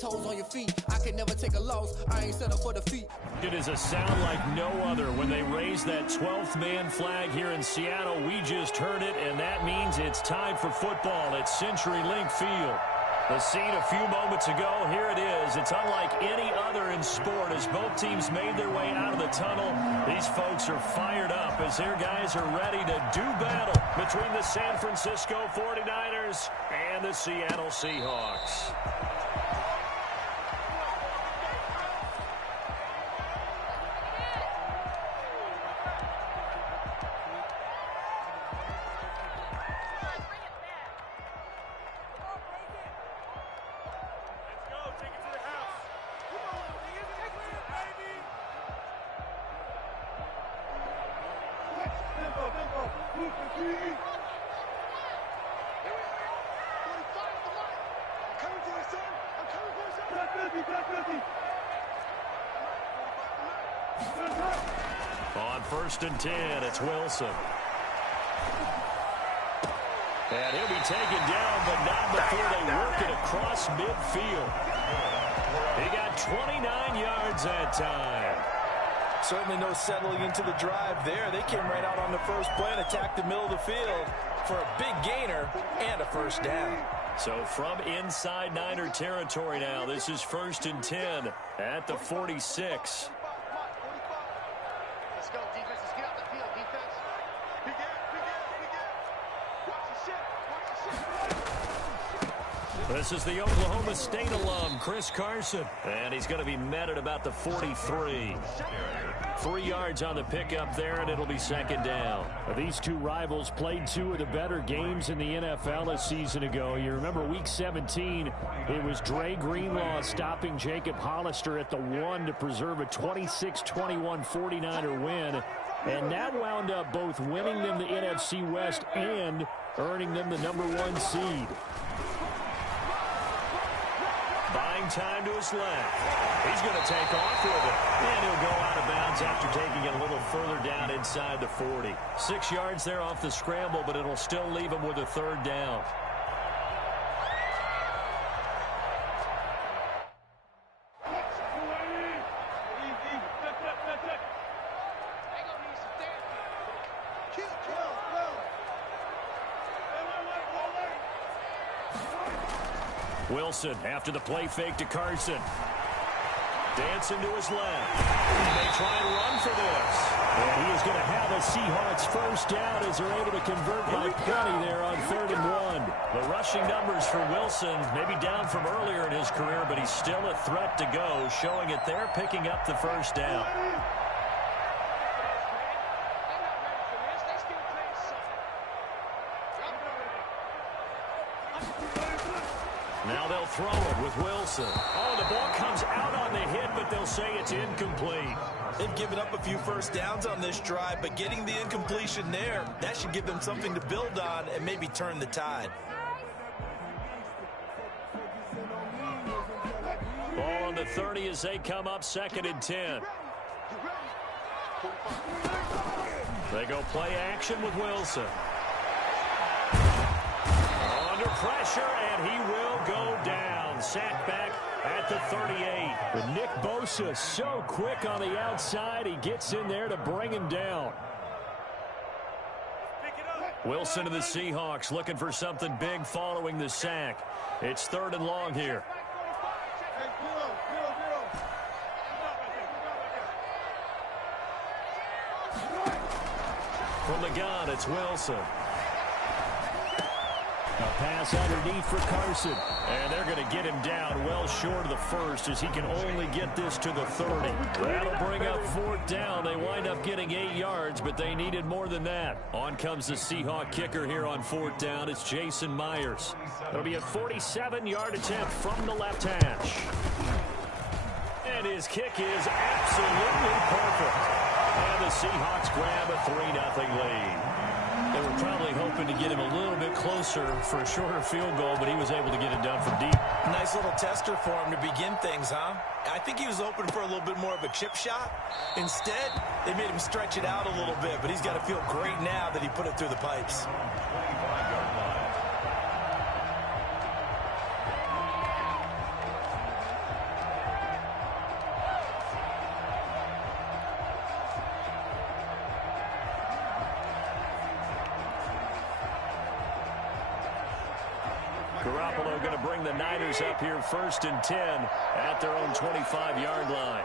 toes on your feet. I can never take a loss. I ain't set up for defeat. It is a sound like no other when they raise that 12th man flag here in Seattle. We just heard it, and that means it's time for football at CenturyLink Field. The scene a few moments ago, here it is. It's unlike any other in sport as both teams made their way out of the tunnel. These folks are fired up as their guys are ready to do battle between the San Francisco 49ers and the Seattle Seahawks. On 1st and 10, it's Wilson. And he'll be taken down, but not before they work it across midfield. He got 29 yards that time. Certainly no settling into the drive there. They came right out on the first play and attacked the middle of the field for a big gainer and a first down. So from inside Niner territory now, this is 1st and 10 at the 46. Let's go, defense. Let's get out the field, defense. Big out. Watch the shit. This is the Oklahoma State alum, Chris Carson. And he's going to be met at about the 43. 3 yards on the pickup there, and it'll be 2nd down. These two rivals played 2 of the better games in the NFL a season ago. You remember Week 17, it was Dre Greenlaw stopping Jacob Hollister at the 1 to preserve a 26-21 49er win. And that wound up both winning them the NFC West and earning them the #1 seed. Buying time to his left. He's going to take off with it. And he'll go out of bounds after taking it a little further down inside the 40. 6 yards there off the scramble, but it'll still leave him with a 3rd down. Wilson after the play fake to Carson. Dancing to his left. He may try and run for this. And he is going to have a Seahawks first down as they're able to convert by 20 there on 3rd and 1. The rushing numbers for Wilson maybe down from earlier in his career, but he's still a threat to go, showing it there, picking up the first down. Now they'll throw it with Wilson. Oh, the ball comes out on the hit, but they'll say it's incomplete. They've given up a few first downs on this drive, but getting the incompletion there, that should give them something to build on and maybe turn the tide. Ball on the 30 as they come up 2nd and 10. They go play action with Wilson. Under pressure, and he will go down. Sacked back at the 38. But Nick Bosa so quick on the outside. He gets in there to bring him down. Wilson to the Seahawks looking for something big following the sack. It's 3rd and long here. From the gun, it's Wilson. A pass underneath for Carson. And they're going to get him down well short of the first as he can only get this to the 30. That'll bring up 4th down. They wind up getting 8 yards, but they needed more than that. On comes the Seahawk kicker here on 4th down. It's Jason Myers. It'll be a 47-yard attempt from the left hash. And his kick is absolutely perfect. And the Seahawks grab a 3-0 lead. They were probably hoping to get him a little bit closer for a shorter field goal, but he was able to get it done from deep. Nice little tester for him to begin things, huh? I think he was open for a little bit more of a chip shot. Instead, they made him stretch it out a little bit, but he's got to feel great now that he put it through the pipes. Garoppolo going to bring the Niners up here 1st and 10 at their own 25-yard line.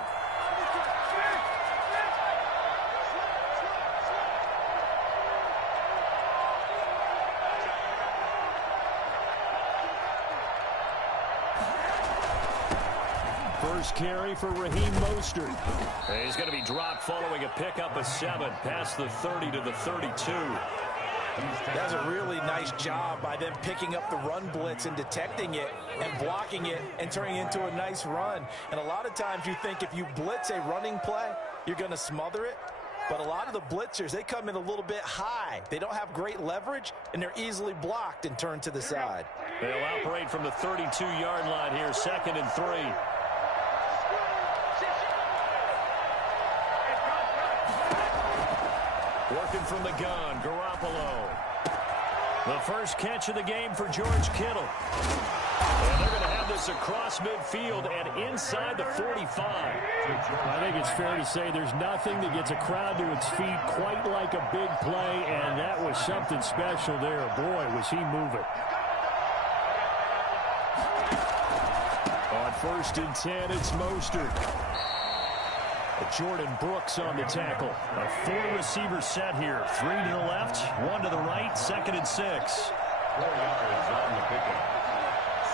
First carry for Raheem Mostert. He's going to be dropped following a pickup of 7 past the 30 to the 32. That's a really nice job by them picking up the run blitz and detecting it and blocking it and turning it into a nice run. And a lot of times you think if you blitz a running play, you're going to smother it. But a lot of the blitzers, they come in a little bit high. They don't have great leverage, and they're easily blocked and turned to the side. They'll operate from the 32-yard line here, 2nd and 3. Working from the gun, Garoppolo. The first catch of the game for George Kittle. And they're going to have this across midfield and inside the 45. I think it's fair to say there's nothing that gets a crowd to its feet quite like a big play, and that was something special there. Boy, was he moving. On 1st and 10, it's Mostert. Jordan Brooks on the tackle. A 4-receiver set here. 3 to the left, 1 to the right, 2nd and 6. 4 yards on the pickup.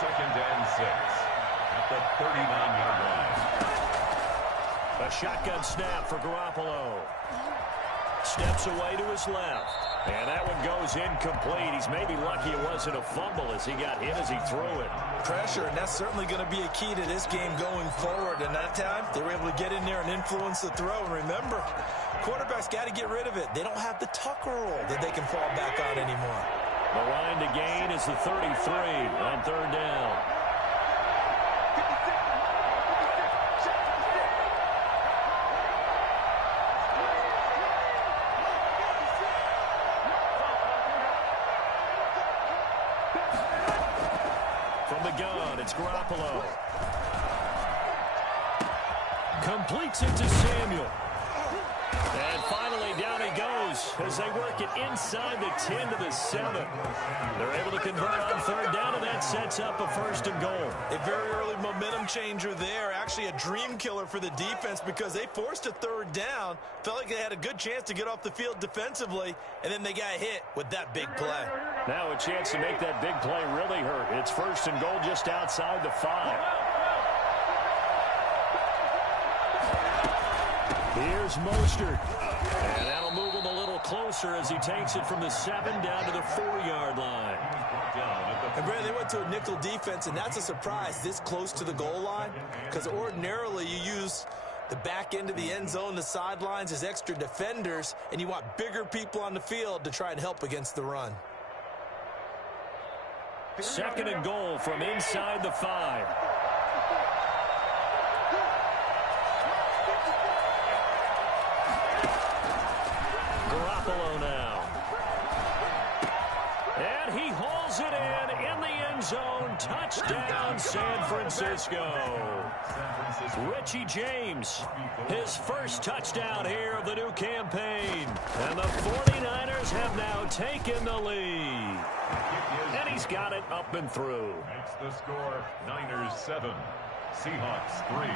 2nd and 6 at the 39-yard line. A shotgun snap for Garoppolo. Steps away to his left. And that one goes incomplete. He's maybe lucky it wasn't a fumble as he got hit as he threw it. Pressure, and that's certainly going to be a key to this game going forward. And that time, they were able to get in there and influence the throw. And remember, quarterbacks got to get rid of it. They don't have the tuck roll that they can fall back on anymore. The line to gain is the 33 on 3rd down. From the gun, it's Garoppolo. Completes it to Samuel. And finally, down he goes as they work it inside the 10 to the 7. They're able to convert on 3rd down, and that sets up a 1st and goal. A very early momentum changer there. Actually a dream killer for the defense because they forced a 3rd down. Felt like they had a good chance to get off the field defensively, and then they got hit with that big play. Now a chance to make that big play really hurt. It's 1st and goal just outside the 5. Here's Mostert. And that'll move him a little closer as he takes it from the 7 down to the 4-yard line. And Brad, they went to a nickel defense, and that's a surprise this close to the goal line because ordinarily you use the back end of the end zone, the sidelines as extra defenders, and you want bigger people on the field to try and help against the run. 2nd and goal from inside the 5. Garoppolo now. And he hauls it in the end zone. Touchdown, San Francisco. Richie James, his first touchdown here of the new campaign. And the 49ers have now taken the lead. And he's got it up and through. Makes the score Niners 7, Seahawks 3.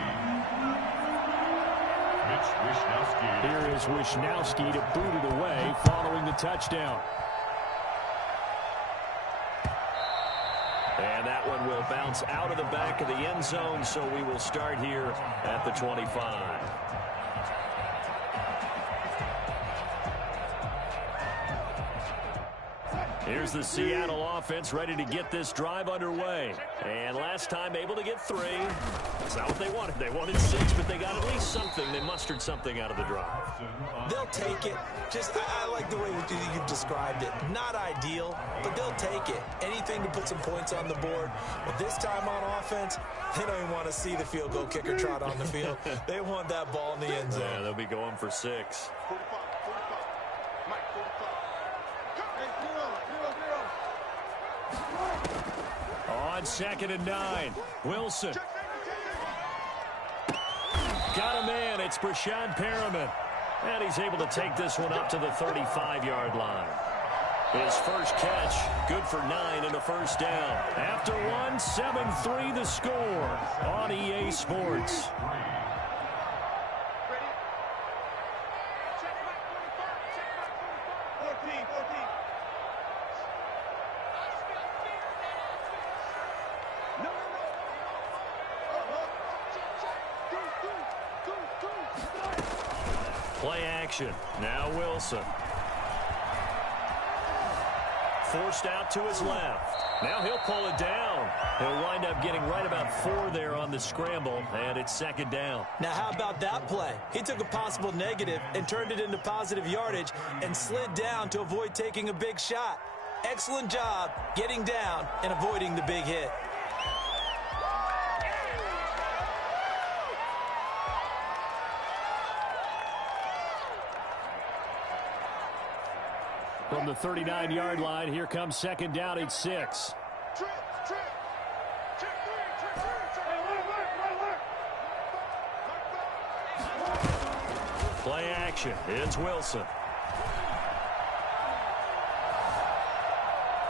Mitch Wishnowsky. Here is Wishnowsky to boot it away following the touchdown. And that one will bounce out of the back of the end zone, so we will start here at the 25. Here's the Seattle offense ready to get this drive underway. And last time able to get 3. That's not what they wanted. They wanted 6, but they got at least something. They mustered something out of the drive. They'll take it. I like the way you described it. Not ideal, but they'll take it. Anything to put some points on the board. But this time on offense, they don't even want to see the field goal kicker trot on the field. They want that ball in the end zone. Yeah, they'll be going for 6. On 2nd and 9, Wilson. Got a man, it's Brashad Perriman. And he's able to take this one up to the 35-yard line. His first catch, good for 9 and a first down. After one, 7-3 the score on EA Sports. Play action. Now Wilson. Forced out to his left. Now he'll pull it down. He'll wind up getting right about 4 there on the scramble, and it's second down. Now how about that play? He took a possible negative and turned it into positive yardage and slid down to avoid taking a big shot. Excellent job getting down and avoiding the big hit. From the 39-yard line, here comes second down at 6. Play action. It's Wilson.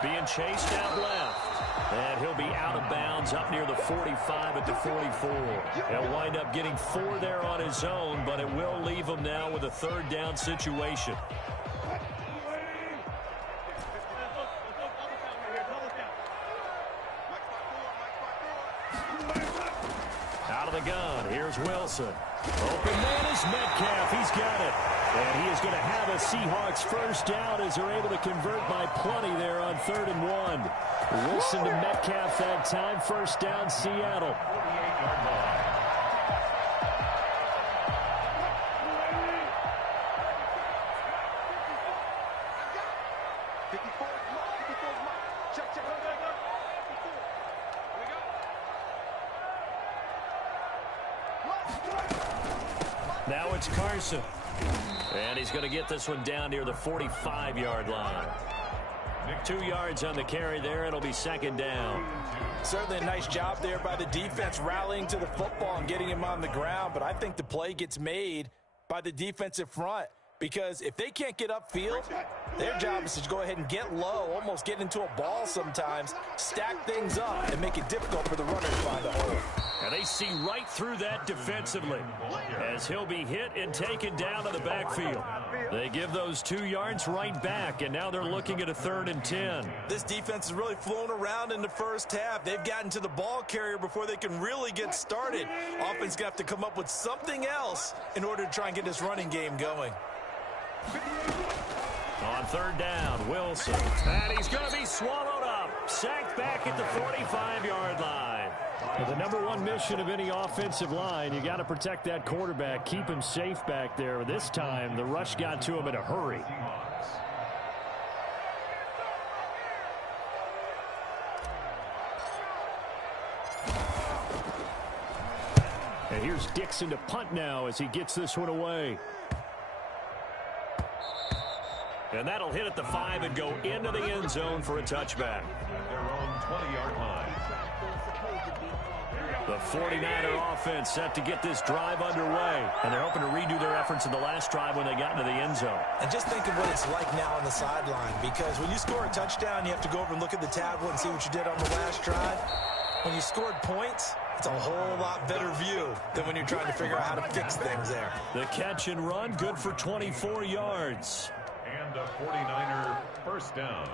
Being chased out left. And he'll be out of bounds up near the 45 at the 44. He'll wind up getting 4 there on his own, but it will leave him now with a third down situation. Out of the gun, here's Wilson. Open man is Metcalf, he's got it. And he is going to have a Seahawks first down as they're able to convert by plenty there on 3rd and 1. Wilson to Metcalf that time, first down Seattle. Now it's Carson. And he's going to get this one down near the 45-yard line. 2 yards on the carry there. It'll be second down. Certainly a nice job there by the defense rallying to the football and getting him on the ground. But I think the play gets made by the defensive front. Because if they can't get upfield, their job is to go ahead and get low, almost get into a ball sometimes, stack things up, and make it difficult for the runner to find a hole. And they see right through that defensively as he'll be hit and taken down to the backfield. They give those 2 yards right back, and now they're looking at a 3rd and 10. This defense is really flown around in the first half. They've gotten to the ball carrier before they can really get started. Offense going to have to come up with something else in order to try and get this running game going. On 3rd down, Wilson. And he's going to be swallowed up. Sacked back at the 45-yard line. Well, the number 1 mission of any offensive line, you got to protect that quarterback, keep him safe back there. This time, the rush got to him in a hurry. And here's Dixon to punt now as he gets this one away. And that'll hit at the 5 and go into the end zone for a touchback. Their own 20-yard line. The 49er offense set to get this drive underway. And they're hoping to redo their efforts in the last drive when they got into the end zone. And just think of what it's like now on the sideline. Because when you score a touchdown, you have to go over and look at the tablet and see what you did on the last drive. When you scored points, it's a whole lot better view than when you're trying to figure out how to fix things there. The catch and run, good for 24 yards. And a 49er first down.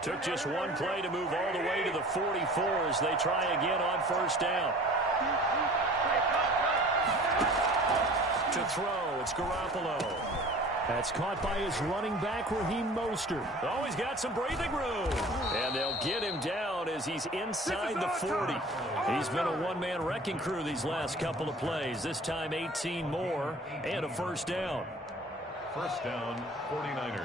Took just one play to move all the way to the 44 as they try again on first down. To throw, it's Garoppolo. That's caught by his running back, Raheem Mostert. Oh, he's got some breathing room. And they'll get him down as he's inside the 40. He's been a one-man wrecking crew these last couple of plays. This time 18 more and a first down. First down, 49ers.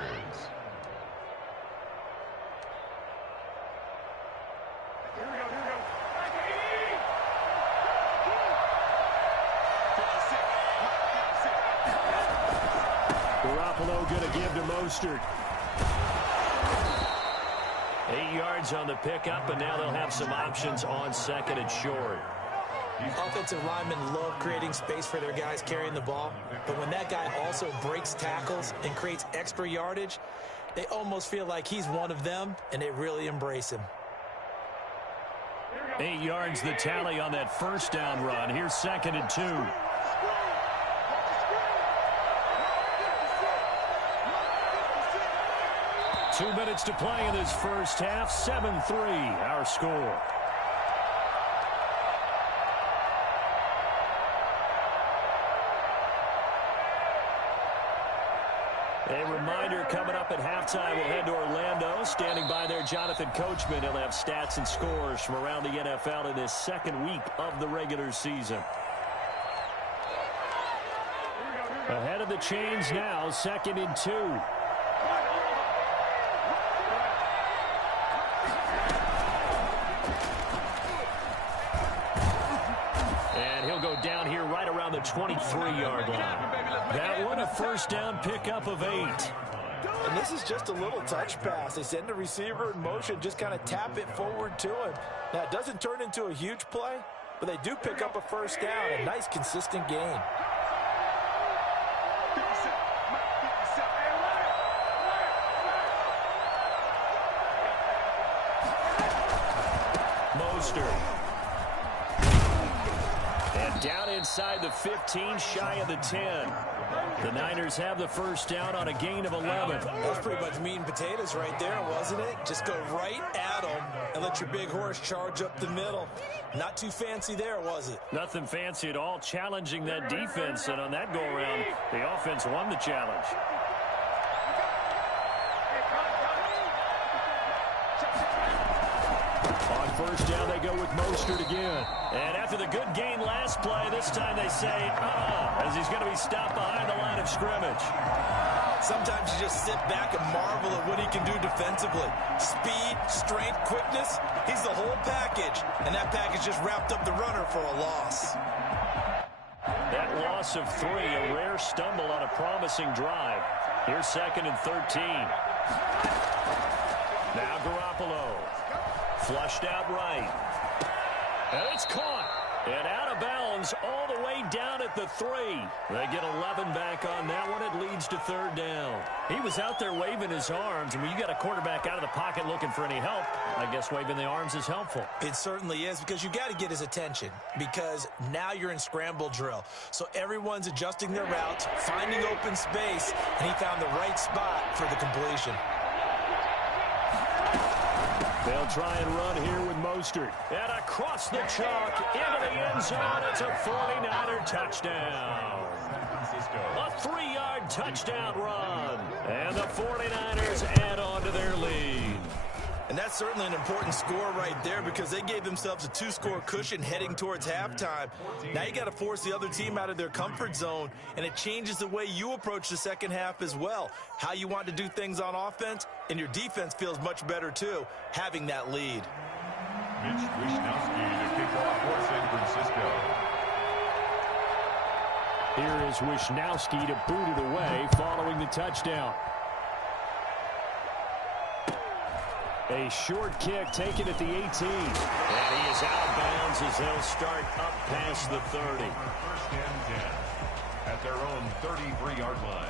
Garoppolo going to give to Mostert. 8 yards on the pickup, and now they'll have some options on second and short. Offensive linemen love creating space for their guys carrying the ball, but when that guy also breaks tackles and creates extra yardage, they almost feel like he's one of them, and they really embrace him. 8 yards the tally on that first down run. Here's 2nd and 2. Two minutes to play in this first half. 7-3 our score. A reminder, coming up at halftime, we'll head to Orlando. Standing by there, Jonathan Coachman. He'll have stats and scores from around the NFL in this second week of the regular season. Ahead of the chains now, 2nd and 2. And he'll go down here right around the 23-yard line. That one a first down pickup of 8. And this is just a little touch pass. They send the receiver in motion, just kind of tap it forward to him. Now, it doesn't turn into a huge play, but they do pick up a first down. A nice, consistent gain. Mostert. And down inside the 15, shy of the 10. The Niners have the first down on a gain of 11. That was pretty much meat and potatoes right there, wasn't it? Just go right at them and let your big horse charge up the middle. Not too fancy there, was it? Nothing fancy at all, challenging that defense. And on that go-around, the offense won the challenge. On first down, they go with Mostert again. And after the good gain last play, this time they say, as he's going to be stopped behind the line of scrimmage. Sometimes you just sit back and marvel at what he can do defensively. Speed, strength, quickness, he's the whole package. And that package just wrapped up the runner for a loss. That loss of 3, a rare stumble on a promising drive. Here's 2nd and 13. Now Garoppolo. Flushed out right. And it's caught. And out of bounds all the way down at the 3. They get 11 back on that one. It leads to 3rd down. He was out there waving his arms. And when you got a quarterback out of the pocket looking for any help, I guess waving the arms is helpful. It certainly is, because you got to get his attention, because now you're in scramble drill. So everyone's adjusting their routes, finding open space, and he found the right spot for the completion. They'll try and run here with Mostert. And across the chalk, into the end zone. It's a 49er touchdown. A 3-yard touchdown run. And the 49ers add on to their lead. And that's certainly an important score right there, because they gave themselves a 2-score cushion heading towards halftime. Now you got to force the other team out of their comfort zone, and it changes the way you approach the second half as well. How you want to do things on offense, and your defense feels much better too, having that lead. Mitch Wishnowsky to kick off for San Francisco. Here is Wishnowsky to boot it away following the touchdown. A short kick taken at the 18. And he is out of bounds as they'll start up past the 30. First and 10 at their own 33-yard line.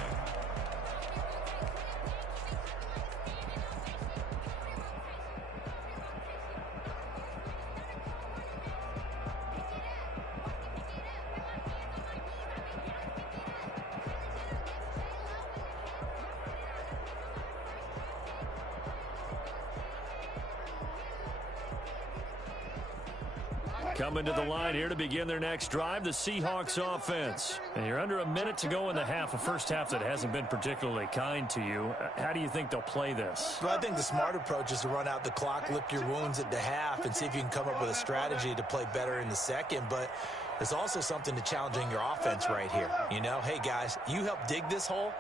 Coming to the line here to begin their next drive, the Seahawks offense. And you're under a minute to go in the half, a first half that hasn't been particularly kind to you. How do you think they'll play this? Well, I think the smart approach is to run out the clock, lick your wounds at the half, and see if you can come up with a strategy to play better in the second. But there's also something to challenging your offense right here. You know, hey, guys, you help dig this hole.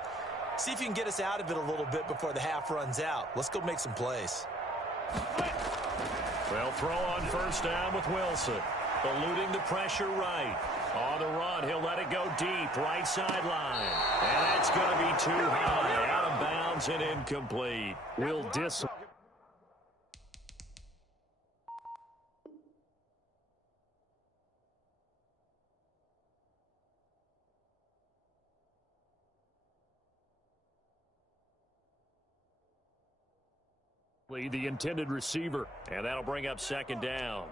See if you can get us out of it a little bit before the half runs out. Let's go make some plays. They'll throw on first down with Wilson. Eluding the pressure right. On the run, he'll let it go deep, right sideline. And that's going to be too high, out of bounds and incomplete. Will Diss. The intended receiver, and that'll bring up second down.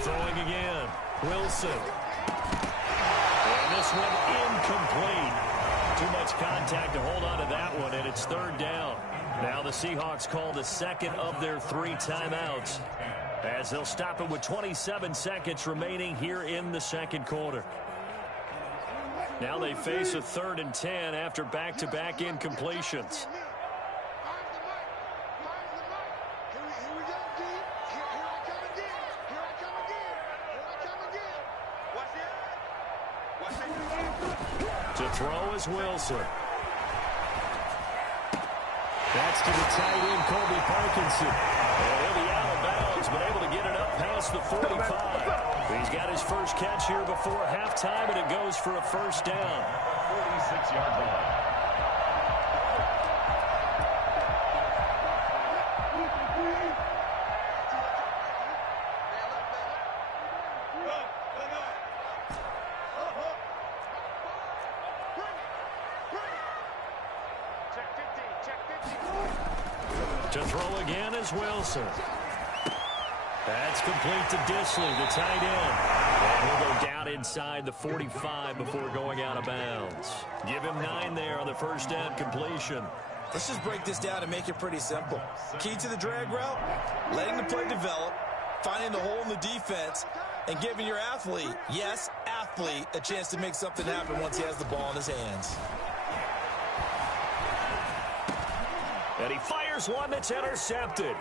Throwing again, Wilson. And this one incomplete. Too much contact to hold on to that one, and it's third down. Now the Seahawks call the second of their 3 timeouts, as they'll stop it with 27 seconds remaining here in the second quarter. Now they face a 3rd and 10 after back-to-back incompletions. To throw is Wilson. That's to the tight end, Colby Parkinson. And he'll be out of bounds, but able to get it up past the 45. He's got his first catch here before halftime, and it goes for a first down. 46-yard line. To throw again is Wilson. That's complete to Disley, the tight end. And he'll go down inside the 45 before going out of bounds. Give him 9 there on the first down completion. Let's just break this down and make it pretty simple. Key to the drag route, letting the play develop, finding the hole in the defense, and giving your athlete, yes, athlete, a chance to make something happen once he has the ball in his hands. And he fires one that's intercepted.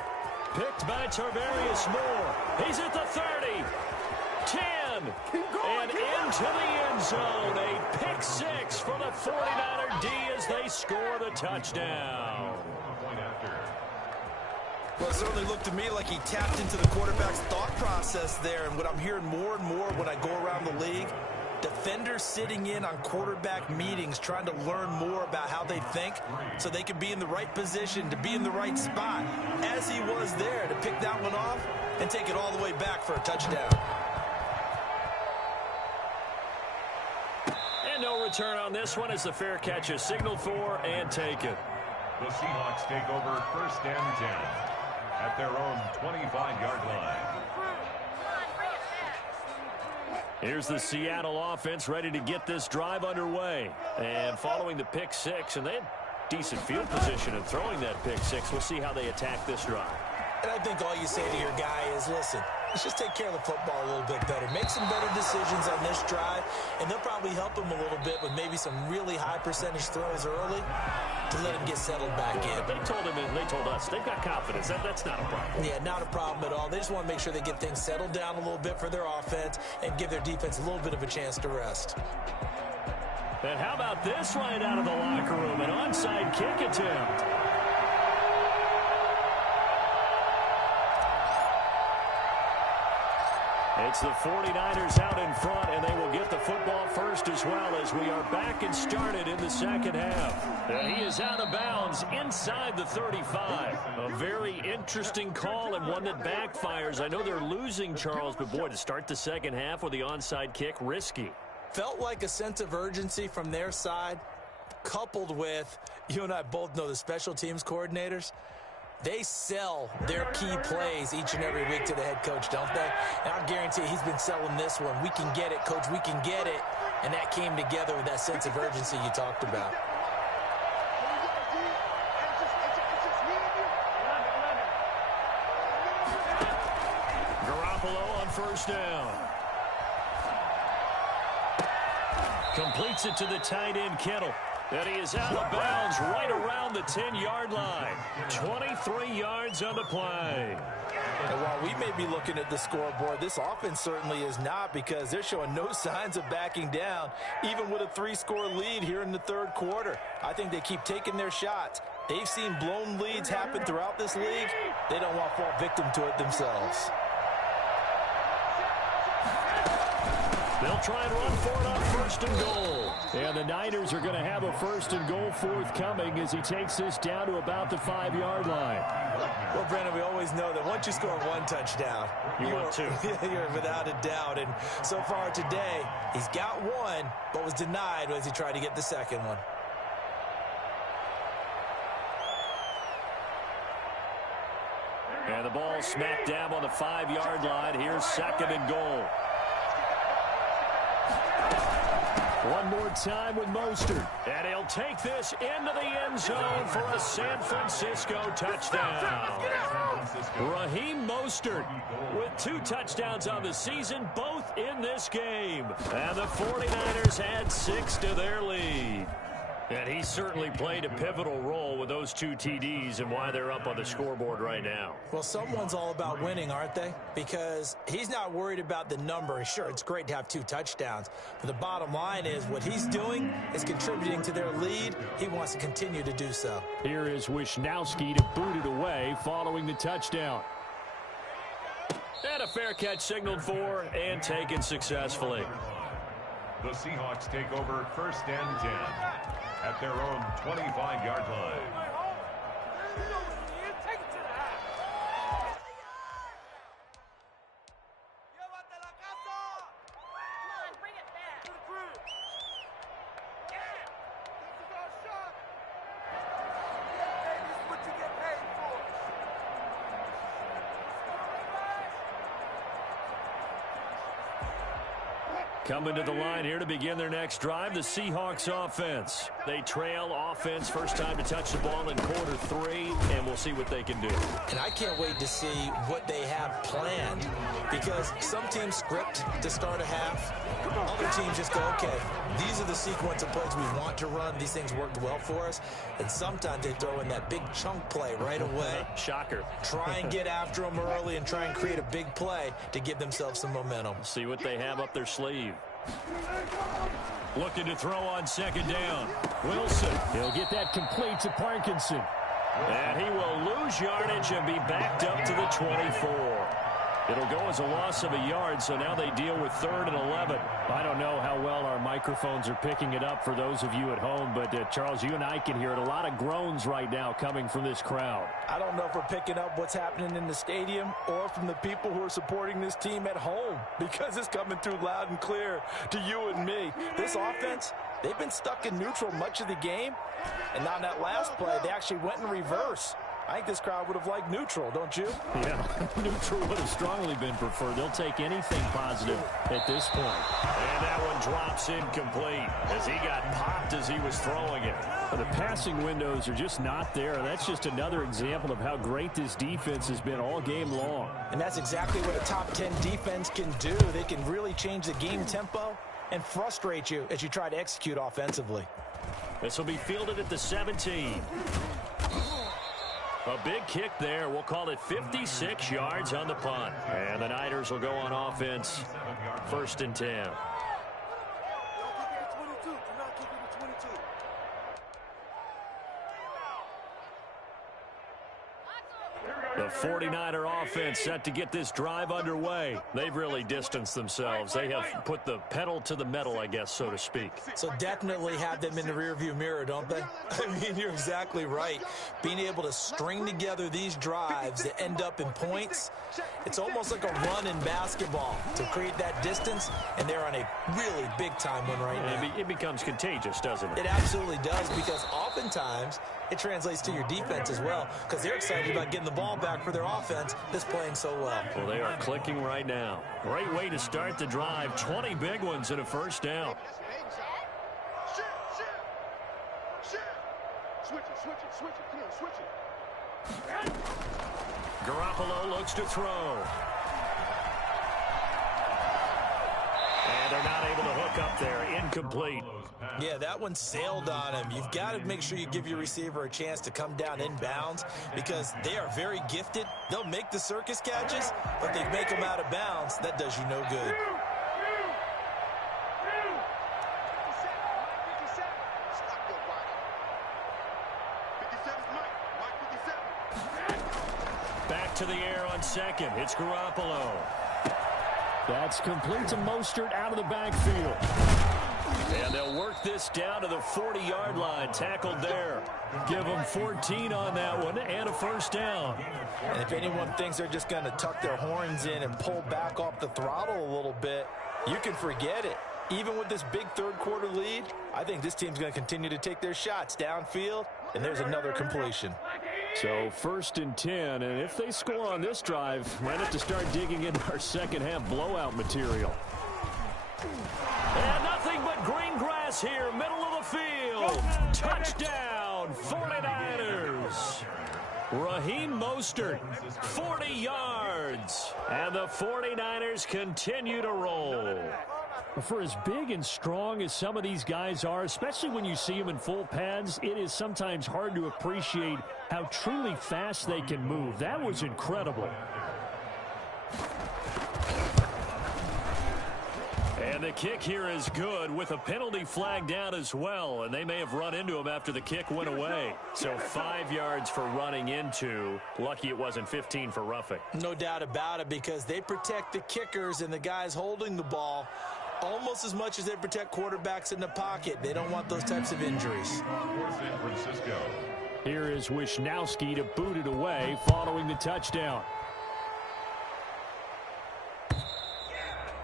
Picked by Tarvarius Moore. He's at the 30, 10, and into the end zone. A pick 6 for the 49er D as they score the touchdown. Well, it certainly looked to me like he tapped into the quarterback's thought process there. And what I'm hearing more and more when I go around the league, defenders sitting in on quarterback meetings trying to learn more about how they think so they can be in the right position, to be in the right spot, as he was there, to pick that one off and take it all the way back for a touchdown. And no return on this one as the fair catch is signaled for and taken. The Seahawks take over first and 10 at their own 25-yard line. Here's the Seattle offense ready to get this drive underway. And following the pick 6, and they had decent field position in throwing that pick 6. We'll see how they attack this drive. And I think all you say to your guy is, listen, let's just take care of the football a little bit better. Make some better decisions on this drive, and they'll probably help him a little bit with maybe some really high percentage throws early to let him get settled back in. They told him, and they told us, they've got confidence. That's not a problem. Yeah, not a problem at all. They just want to make sure they get things settled down a little bit for their offense and give their defense a little bit of a chance to rest. And how about this right out of the locker room? An onside kick attempt. It's the 49ers out in front, and they will get the football first as well as we are back and started in the second half. And he is out of bounds inside the 35. A very interesting call and one that backfires. I know they're losing, Charles, but boy, to start the second half with the onside kick, risky. Felt like a sense of urgency from their side, coupled with, you and I both know the special teams coordinators, they sell their key plays each and every week to the head coach, don't they? And I guarantee he's been selling this one. We can get it, coach, we can get it. And that came together with that sense of urgency you talked about. Garoppolo on first down. Completes it to the tight end, Kittle. And he is out of bounds right around the 10-yard line. 23 yards on the play. And while we may be looking at the scoreboard, this offense certainly is not, because they're showing no signs of backing down, even with a 3-score lead here in the third quarter. I think they keep taking their shots. They've seen blown leads happen throughout this league. They don't want to fall victim to it themselves. They'll try and run for it on first and goal. And the Niners are going to have a 1st and goal forthcoming as he takes this down to about the 5-yard line. Well, Brandon, we always know that once you score one touchdown, you're without a doubt. And so far today, he's got one, but was denied as he tried to get the second one. And the ball smack dab on the 5-yard line. Here's 2nd and goal. One more time with Mostert. And he'll take this into the end zone for a San Francisco touchdown. Raheem Mostert with 2 touchdowns on the season, both in this game. And the 49ers add 6 to their lead. And he certainly played a pivotal role with those 2 TDs and why they're up on the scoreboard right now. Well, someone's all about winning, aren't they? Because he's not worried about the number. Sure, it's great to have 2 touchdowns. But the bottom line is what he's doing is contributing to their lead. He wants to continue to do so. Here is Wisnowski to boot it away following the touchdown. And a fair catch signaled for and taken successfully. The Seahawks take over 1st and 10 at their own 25-yard line. Coming to the line here to begin their next drive, the Seahawks offense. They trail offense, first time to touch the ball in quarter 3, and we'll see what they can do. And I can't wait to see what they have planned, because some teams script to start a half. Other teams just go, okay, these are the sequence of plays we want to run. These things worked well for us. And sometimes they throw in that big chunk play right away. Shocker. Try and get after them early and try and create a big play to give themselves some momentum. See what they have up their sleeve. Looking to throw on 2nd down. Wilson. He'll get that complete to Parkinson. And he will lose yardage and be backed up to the 24. It'll go as a loss of a yard, so now they deal with 3rd and 11. I don't know how well our microphones are picking it up for those of you at home, but Charles, you and I can hear it. A lot of groans right now coming from this crowd. I don't know if we're picking up what's happening in the stadium or from the people who are supporting this team at home, because it's coming through loud and clear to you and me. This offense, they've been stuck in neutral much of the game, and on that last play, they actually went in reverse. I think this crowd would have liked neutral, don't you? Yeah, neutral would have strongly been preferred. They'll take anything positive at this point. And that one drops incomplete as he got popped as he was throwing it. But the passing windows are just not there. That's just another example of how great this defense has been all game long. And that's exactly what a top 10 defense can do. They can really change the game tempo and frustrate you as you try to execute offensively. This will be fielded at the 17. A big kick there. We'll call it 56 yards on the punt. And the Niners will go on offense. 1st and 10. The 49er offense set to get this drive underway. They've really distanced themselves. They have put the pedal to the metal, I guess, so to speak. So definitely have them in the rearview mirror, don't they? I mean, you're exactly right. Being able to string together these drives that end up in points, it's almost like a run in basketball to create that distance, and they're on a really big-time one right now. It becomes contagious, doesn't it? It absolutely does, because oftentimes it translates to your defense as well, because they're excited about getting the ball back for their offense that's playing so well. Well, they are clicking right now. Great way to start the drive. 20 big ones and a 1st down. Garoppolo looks to throw. And they're not able to hook up there. Incomplete. Yeah, that one sailed on him. You've got to make sure you give your receiver a chance to come down inbounds, because they are very gifted. They'll make the circus catches, but they make them out of bounds. That does you no good. Back to the air on 2nd. It's Garoppolo. That's complete to Mostert out of the backfield. And they'll work this down to the 40-yard line. Tackled there. Give them 14 on that one and a first down. And if anyone thinks they're just going to tuck their horns in and pull back off the throttle a little bit, you can forget it. Even with this big third-quarter lead, I think this team's going to continue to take their shots downfield, and there's another completion. So 1st and 10, and if they score on this drive, might have to start digging into our second-half blowout material. And nothing but green grass here, middle of the field. Touchdown, 49ers. Raheem Mostert, 40 yards. And the 49ers continue to roll. For as big and strong as some of these guys are, especially when you see them in full pads, it is sometimes hard to appreciate how truly fast they can move. That was incredible. And the kick here is good with a penalty flag down as well. And they may have run into him after the kick went away. So 5 yards for running into. Lucky it wasn't 15 for roughing. No doubt about it, because they protect the kickers and the guys holding the ball almost as much as they protect quarterbacks in the pocket. They don't want those types of injuries. San Francisco. Here is Wisnowski to boot it away following the touchdown.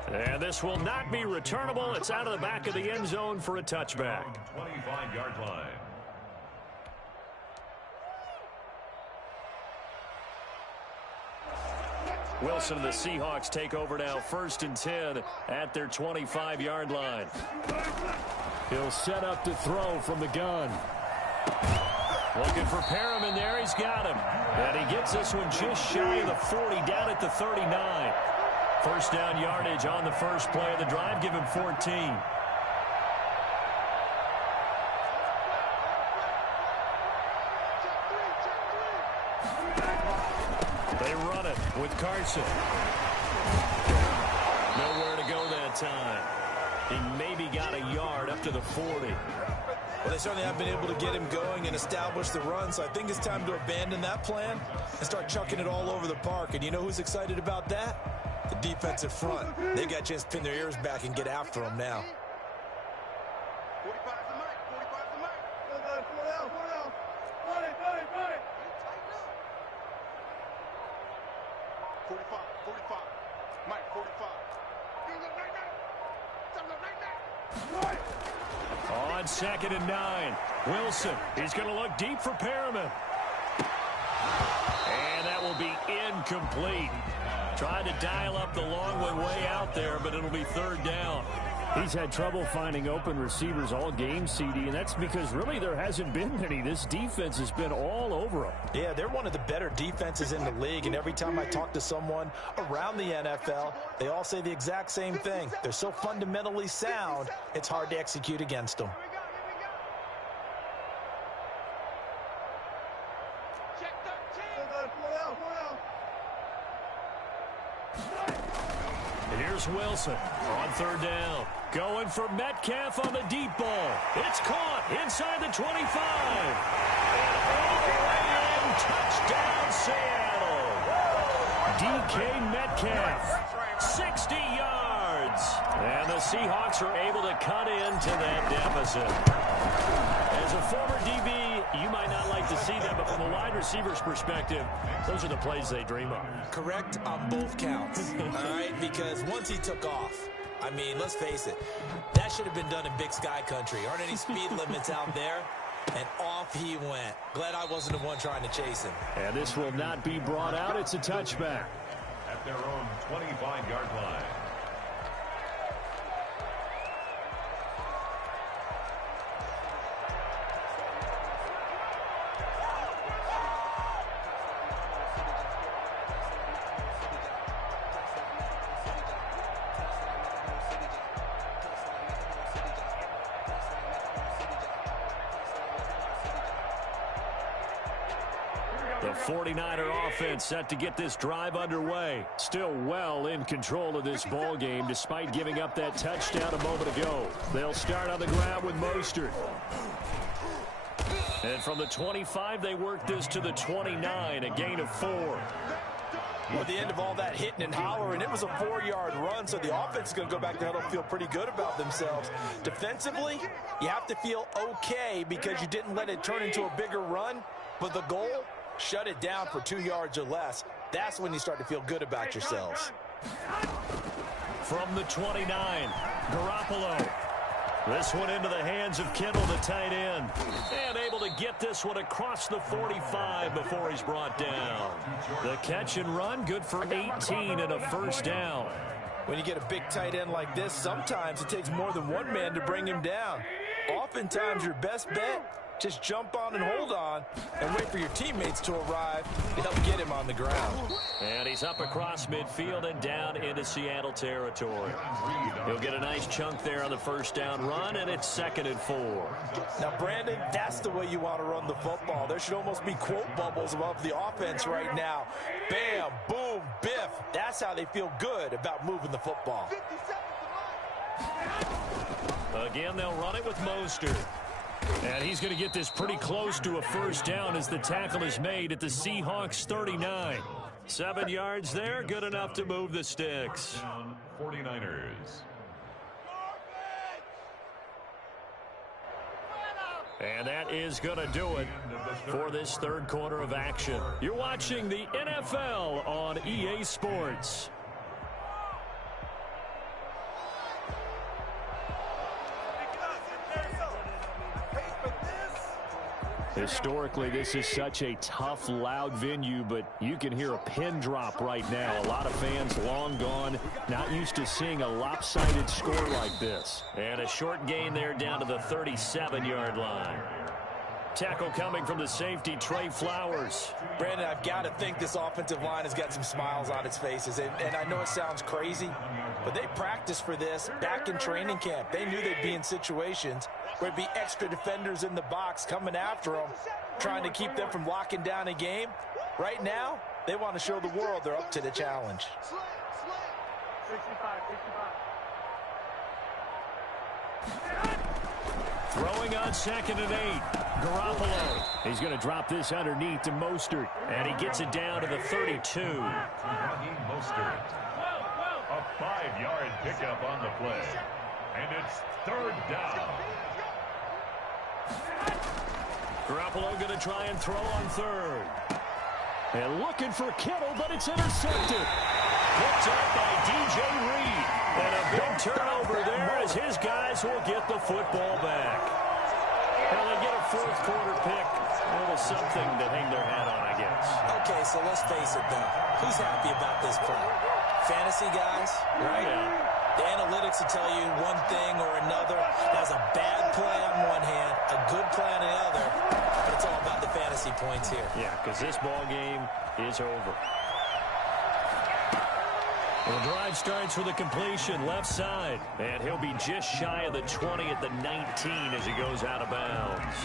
And this will not be returnable. It's out of the back of the end zone for a touchback. 25-yard line. Wilson and the Seahawks take over now, 1st and 10 at their 25-yard line. He'll set up to throw from the gun. Looking for Perriman there. He's got him. And he gets this one just shy of the 40, down at the 39. First down yardage on the first play of the drive. Give him 14. They run it with Carson. Nowhere to go that time. He maybe got a yard up to the 40. Well, they certainly have been able to get him going and establish the run, so I think it's time to abandon that plan and start chucking it all over the park. And you know who's excited about that? The defensive front. They got a chance to pin their ears back and get after him now. 45 to Mike. 45 to Mike. 45. Mike, 45. On 2nd and 9. Wilson. He's going to look deep for Perriman. And that will be incomplete. Tried to dial up the long one way out there, but it'll be 3rd down. He's had trouble finding open receivers all game, CD, and that's because really there hasn't been many. This defense has been all over them. Yeah, they're one of the better defenses in the league, and every time I talk to someone around the NFL, they all say the exact same thing. They're so fundamentally sound, it's hard to execute against them. Here's Wilson on 3rd down. Going for Metcalf on the deep ball. It's caught inside the 25. And all the way in, touchdown Seattle. DK Metcalf, 60 yards. And the Seahawks are able to cut into that deficit. As a former DB, you might not like to see that, but from a wide receiver's perspective, those are the plays they dream of. Correct on both counts, all right? Because once he took off, I mean, let's face it, that should have been done in Big Sky Country. Aren't any speed limits out there? And off he went. Glad I wasn't the one trying to chase him. And this will not be brought out. It's a touchback. At their own 25-yard line. The 49er offense set to get this drive underway. Still well in control of this ball game despite giving up that touchdown a moment ago. They'll start on the ground with Mostert. And from the 25, they work this to the 29, a gain of 4. Well, at the end of all that hitting and hollering, it was a 4-yard run, so the offense is going to go back to huddle and feel pretty good about themselves. Defensively, you have to feel okay because you didn't let it turn into a bigger run, but the goal, shut it down for 2 yards or less. That's when you start to feel good about yourselves. From the 29, Garoppolo. This one into the hands of Kittle, the tight end. And able to get this one across the 45 before he's brought down. The catch and run, good for 18 and a first down. When you get a big tight end like this, sometimes it takes more than one man to bring him down. Oftentimes, your best bet, just jump on and hold on and wait for your teammates to arrive to help get him on the ground. And he's up across midfield and down into Seattle territory. He'll get a nice chunk there on the first down run, and it's 2nd and 4. Now, Brandon, that's the way you want to run the football. There should almost be quote bubbles above the offense right now. Bam, boom, biff. That's how they feel good about moving the football. Again, they'll run it with Mostert. And he's going to get this pretty close to a first down as the tackle is made at the Seahawks 39. 7 yards there, good enough to move the sticks. 49ers. And that is going to do it for this third quarter of action. You're watching the NFL on EA Sports. Historically, this is such a tough, loud venue, but you can hear a pin drop right now. A lot of fans long gone, not used to seeing a lopsided score like this. And a short gain there down to the 37-yard line. Tackle coming from the safety, Trey Flowers. Brandon, I've got to think this offensive line has got some smiles on its faces. And I know it sounds crazy, but they practiced for this back in training camp. They knew they'd be in situations where there'd be extra defenders in the box coming after them, trying to keep them from locking down a game. Right now, they want to show the world they're up to the challenge. 65. Throwing on 2nd and 8. Garoppolo. He's going to drop this underneath to Mostert. And he gets it down to the 32. Mostert. A 5-yard pickup on the play. And it's 3rd down. Garoppolo going to try and throw on 3rd. And looking for Kittle, but it's intercepted. Picked up by DJ Reed. And a big turnover there as his guys will get the football back. Well, they get a 4th quarter pick. A little something to hang their hat on, I guess. Okay, so let's face it, though. Who's happy about this play? Fantasy guys, right? Yeah. The analytics will tell you one thing or another. That's a bad play on one hand, a good play on the other, but it's all about the fantasy points here. Yeah, because this ball game is over. The drive starts with a completion left side. And he'll be just shy of the 20 at the 19 as he goes out of bounds.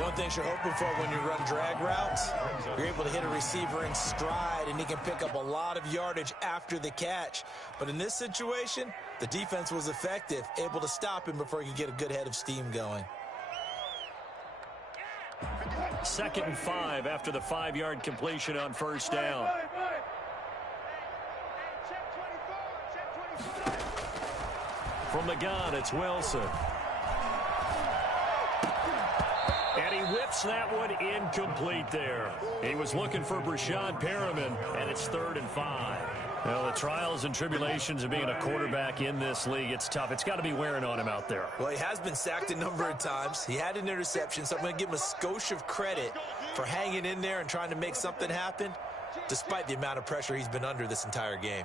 One thing you're hoping for when you run drag routes, you're able to hit a receiver in stride, and he can pick up a lot of yardage after the catch. But in this situation, the defense was effective, able to stop him before he could get a good head of steam going. 2nd and 5 after the 5-yard completion on first down. From the gun, it's Wilson. And he whips that one incomplete there. He was looking for Brashad Perriman, and it's 3rd and 5. Well, the trials and tribulations of being a quarterback in this league, it's tough. It's got to be wearing on him out there. Well, he has been sacked a number of times. He had an interception, so I'm going to give him a skosh of credit for hanging in there and trying to make something happen, despite the amount of pressure he's been under this entire game.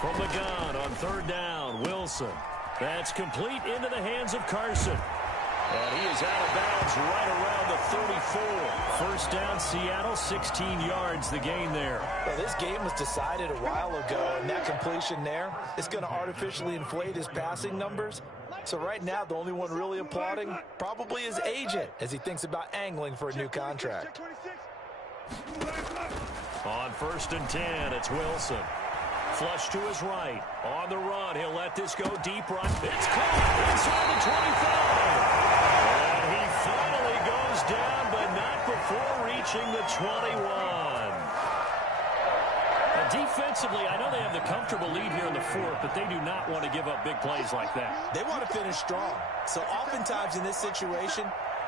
From the gun on 3rd down, Wilson. That's complete into the hands of Carson. And he is out of bounds right around the 34. First down, Seattle, 16 yards, the gain there. Well, this game was decided a while ago, and that completion there is going to artificially inflate his passing numbers. So right now, the only one really applauding probably his agent as he thinks about angling for a new contract. On 1st and 10, it's Wilson. Flush to his right. On the run, he'll let this go deep right. It's caught inside the 25. And he finally goes down, but not before approaching the 21. Defensively, I know they have the comfortable lead here in the fourth, but they do not want to give up big plays like that. They want to finish strong. So oftentimes in this situation,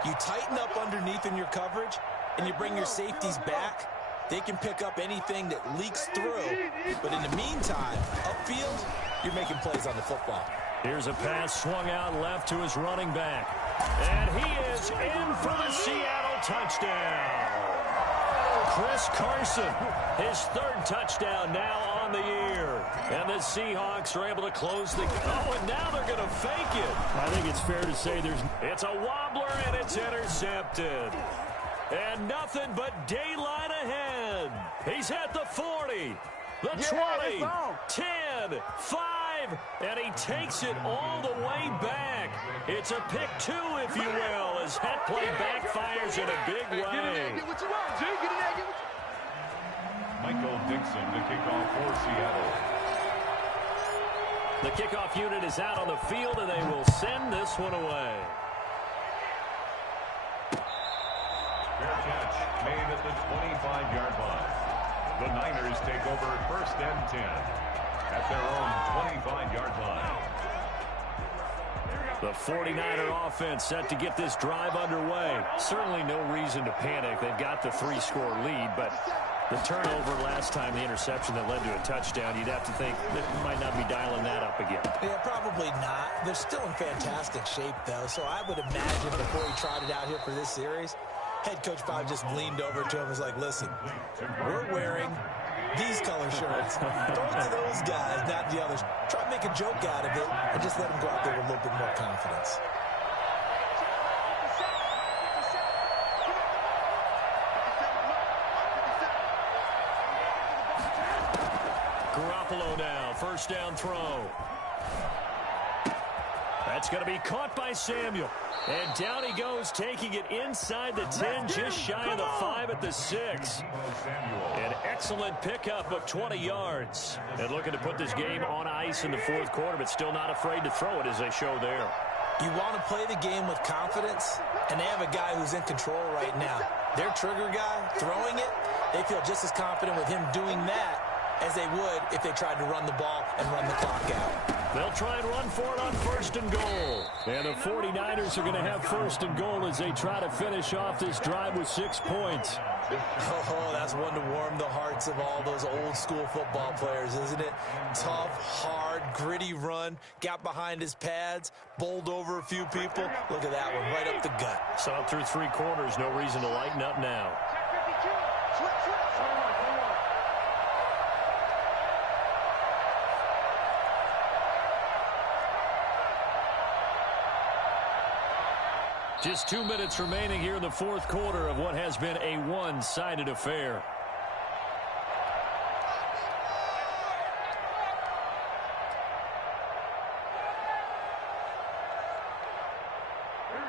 you tighten up underneath in your coverage, and you bring your safeties back. They can pick up anything that leaks through. But in the meantime, upfield, you're making plays on the football. Here's a pass swung out left to his running back. And he is in for the Seattle touchdown. Chris Carson, his third touchdown now on the year. And the Seahawks are able to close the... Oh, and now they're going to fake it. I think it's fair to say It's a wobbler, and it's intercepted. And nothing but daylight ahead. He's at the 40, the 20, 10, 5, and he takes it all the way back. It's a pick two, if you will, as that play backfires in a big way. Get what you want, G. Get in there, get what you... Michael Dixon to kick off for Seattle. The kickoff unit is out on the field, and they will send this one away. Fair catch made at the 25-yard line. The Niners take over first and 10 at their own 25-yard line. The 49er offense set to get this drive underway. Certainly no reason to panic. They've got the 3-score lead, but the turnover last time, the interception that led to a touchdown, you'd have to think that might not be dialing that up again. Yeah, probably not. They're still in fantastic shape, though, so I would imagine before he tried it out here for this series, head coach probably just leaned over to him and was like, listen, we're wearing these color shirts. Throw it to those guys, not the others. Try to make a joke out of it and just let them go out there with a little bit more confidence. Garoppolo now, first down throw. That's going to be caught by Samuel. And down he goes, taking it inside the 10, just shy of the 5 at the 6. An excellent pickup of 20 yards. And looking to put this game on ice in the fourth quarter, but still not afraid to throw it as they show there. You want to play the game with confidence, and they have a guy who's in control right now. Their trigger guy, throwing it, they feel just as confident with him doing that as they would if they tried to run the ball and run the clock out. They'll try and run for it on first and goal. And the 49ers are going to have first and goal as they try to finish off this drive with 6 points. Oh, that's one to warm the hearts of all those old school football players, isn't it? Tough, hard, gritty run, got behind his pads, bowled over a few people. Look at that one, right up the gut. So up through 3 quarters, no reason to lighten up now. Just 2 minutes remaining here in the fourth quarter of what has been a one-sided affair.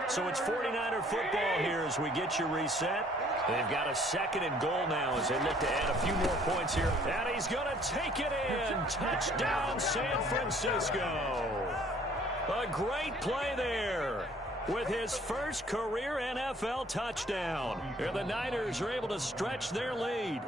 So it's 49er football here as we get you reset. They've got a second and goal now as they look to add a few more points here. And he's going to take it in. Touchdown, San Francisco. A great play there with his first career NFL touchdown. And the Niners are able to stretch their lead.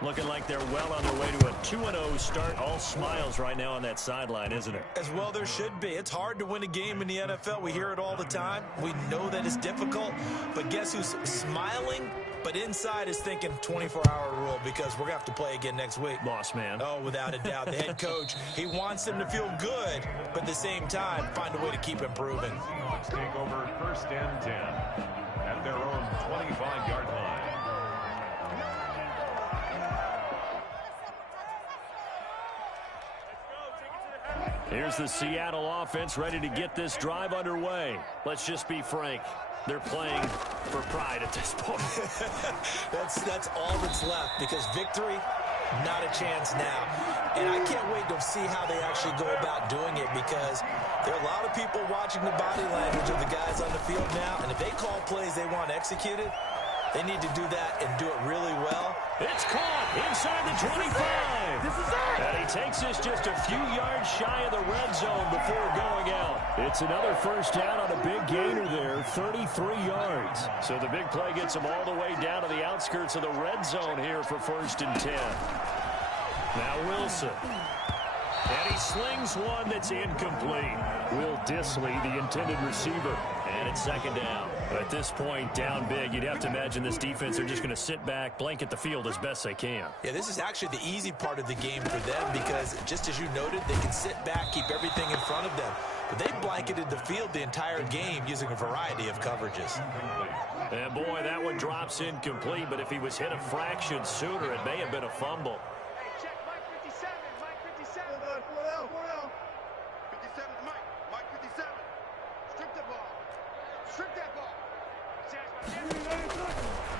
Looking like they're well on their way to a 2-0 start. All smiles right now on that sideline, isn't it? As well there should be. It's hard to win a game in the NFL. We hear it all the time. We know that it's difficult. But guess who's smiling? But inside is thinking 24-hour rule because we're going to have to play again next week. Boss man. Oh, without a doubt. The head coach, he wants them to feel good, but at the same time, find a way to keep improving. Let's take over first and 10 at their own 25-yard line. Here's the Seattle offense ready to get this drive underway. Let's just be frank. They're playing for pride at this point. That's all that's left because victory, not a chance now. And I can't wait to see how they actually go about doing it because there are a lot of people watching the body language of the guys on the field now. And if they call plays they want executed, They need to do that and do it really well. It's caught inside the 25. This is it. And he takes this just a few yards shy of the red zone before going out. It's another first down on a big gainer there, 33 yards. So the big play gets him all the way down to the outskirts of the red zone here for 1st and 10. Now Wilson. And he slings one that's incomplete. Will Dissly, the intended receiver. And it's 2nd down. At this point, down big, you'd have to imagine this defense, they're just going to sit back, blanket the field as best they can. Yeah, this is actually the easy part of the game for them because, just as you noted, they can sit back, keep everything in front of them. But they blanketed the field the entire game using a variety of coverages. And boy, that one drops incomplete, but if he was hit a fraction sooner, it may have been a fumble. Hey, check Mike 57. Mike 57. 57 is Mike. Mike 57. Strip the ball. Strip that ball.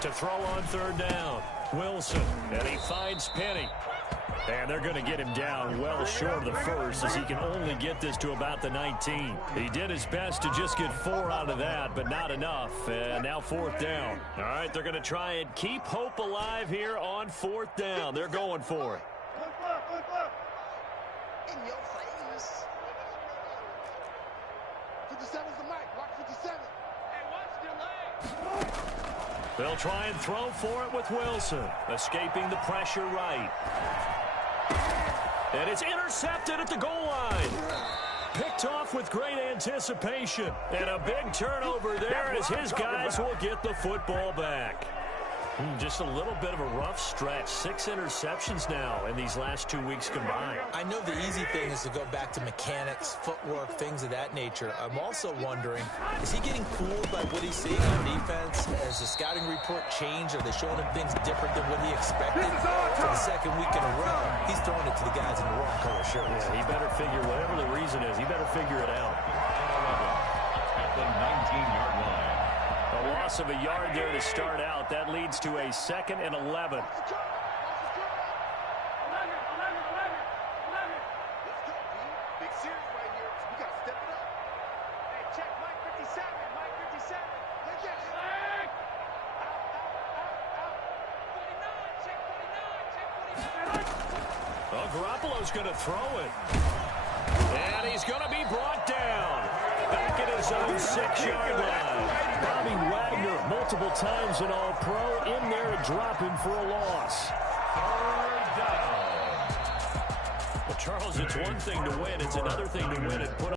To throw on 3rd down, Wilson, and he finds Penny. And they're going to get him down well short of the first as he can only get this to about the 19. He did his best to just get 4 out of that, but not enough. And now 4th down. All right, they're going to try and keep hope alive here on 4th down. They're going for it. In your face. 57 is the mic. Watch 57. Hey, watch your leg. They'll try and throw for it with Wilson, escaping the pressure right. And it's intercepted at the goal line. Picked off with great anticipation. And a big turnover there as his guys will get the football back. Just a little bit of a rough stretch. 6 interceptions now in these last 2 weeks combined. I know the easy thing is to go back to mechanics, footwork, things of that nature. I'm also wondering, is he getting fooled by what he's seeing on defense? Has the scouting report changed? Are they showing him things different than what he expected? For the 2nd week in a row, he's throwing it to the guys in the wrong color shirts. Yeah, he better figure, whatever the reason is, he better figure it out. At the 19-yard line. A loss of a yard there to start out. That leads to a 2nd and 11. Big series right here. We got to step it up. Hey, check Mike 57. Mike 57. Let's get it. Out. 49. Check 49. Check 49. Well, Garoppolo's going to throw it. And he's going to be brought down. Back at his own 6-yard line. Bobby Wagner, multiple times an All-Pro, in there to drop him for a loss. 3rd down. Well, Charles, it's one thing to win. It's another thing to win and put